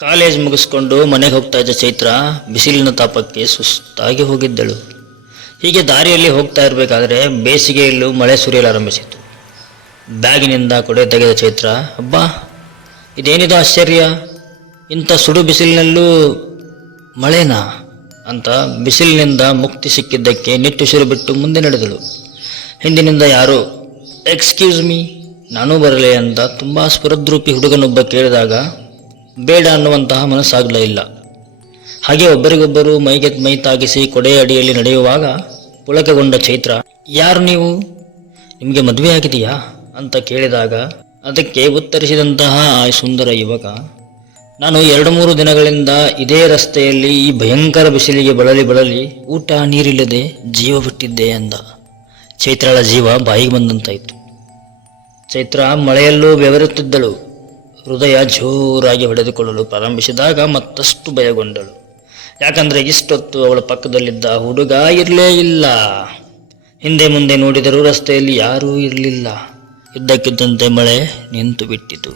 College ಮುಗಿಸ್ಕೊಂಡು ಮನೆಗೆ ಹೋಗ್ತಾ ಇದ್ದ ಚೈತ್ರ ಬಿಸಿಲಿನ ತಾಪಕ್ಕೆ ಸುಸ್ತಾಗಿ ಹೋಗಿದ್ದಳು. ಹೀಗೆ ದಾರಿಯಲ್ಲಿ ಹೋಗ್ತಾ ಇರಬೇಕಾದ್ರೆ ಬೇಸಿಗೆಯಲ್ಲೂ ಮಳೆ ಸುರಿಯಲಾರಂಭಿಸಿತು. ಬ್ಯಾಗಿನಿಂದ ಕೊಡೆ ತೆಗೆದ ಚೈತ್ರ, ಅಬ್ಬಾ ಇದೇನಿದು ಆಶ್ಚರ್ಯ, ಇಂಥ ಸುಡು ಬಿಸಿಲಿನಲ್ಲೂ ಮಳೆನಾ ಅಂತ ಬಿಸಿಲಿನಿಂದ ಮುಕ್ತಿ ಸಿಕ್ಕಿದ್ದಕ್ಕೆ ನಿಟ್ಟುಸಿರು ಬಿಟ್ಟು ಮುಂದೆ ನಡೆದಳು. ಹಿಂದಿನಿಂದ ಯಾರೋ ಎಕ್ಸ್ಕ್ಯೂಸ್ ಮೀ ನಾನೂ ಬರಲೇ ಅಂತ ತುಂಬ ಸ್ಫುರದ್ರೂಪಿ ಹುಡುಗನೊಬ್ಬ ಕೇಳಿದಾಗ ಬೇಡ ಅನ್ನುವಂತಹ ಮನಸ್ಸಾಗಲೇ ಇಲ್ಲ. ಹಾಗೆ ಒಬ್ಬರಿಗೊಬ್ಬರು ಮೈಗೆ ಮೈ ತಾಗಿಸಿ ಕೊಡೆಯ ಅಡಿಯಲ್ಲಿ ನಡೆಯುವಾಗ ಪುಳಕಗೊಂಡ ಚೈತ್ರ, ಯಾರು ನೀವು, ನಿಮಗೆ ಮದುವೆ ಆಗಿದೆಯಾ ಅಂತ ಕೇಳಿದಾಗ ಅದಕ್ಕೆ ಉತ್ತರಿಸಿದಂತಹ ಆ ಸುಂದರ ಯುವಕ, ನಾನು 2-3 ದಿನಗಳಿಂದ ಇದೇ ರಸ್ತೆಯಲ್ಲಿ ಈ ಭಯಂಕರ ಬಿಸಿಲಿಗೆ ಬಳಲಿ ಊಟ ನೀರಿಲ್ಲದೆ ಜೀವ ಬಿಟ್ಟಿದ್ದೆ ಅಂದ. ಚೈತ್ರಳ ಜೀವ ಬಾಯಿಗೆ ಬಂದಂತಾಯಿತು. ಚೈತ್ರ ಮಳೆಯಲ್ಲೂ ಬೆವರುತ್ತಿದ್ದಳು. ಹೃದಯ ಜೋರಾಗಿ ಹೊಡೆದುಕೊಳ್ಳಲು ಪ್ರಾರಂಭಿಸಿದಾಗ ಮತ್ತಷ್ಟು ಭಯಗೊಂಡಳು. ಯಾಕಂದರೆ ಇಷ್ಟೊತ್ತು ಅವಳ ಪಕ್ಕದಲ್ಲಿದ್ದ ಹುಡುಗ ಇರಲೇ ಇಲ್ಲ. ಹಿಂದೆ ಮುಂದೆ ನೋಡಿದರೂ ರಸ್ತೆಯಲ್ಲಿ ಯಾರೂ ಇರಲಿಲ್ಲ. ಇದ್ದಕ್ಕಿದ್ದಂತೆ ಮಳೆ ನಿಂತು ಬಿಟ್ಟಿತು.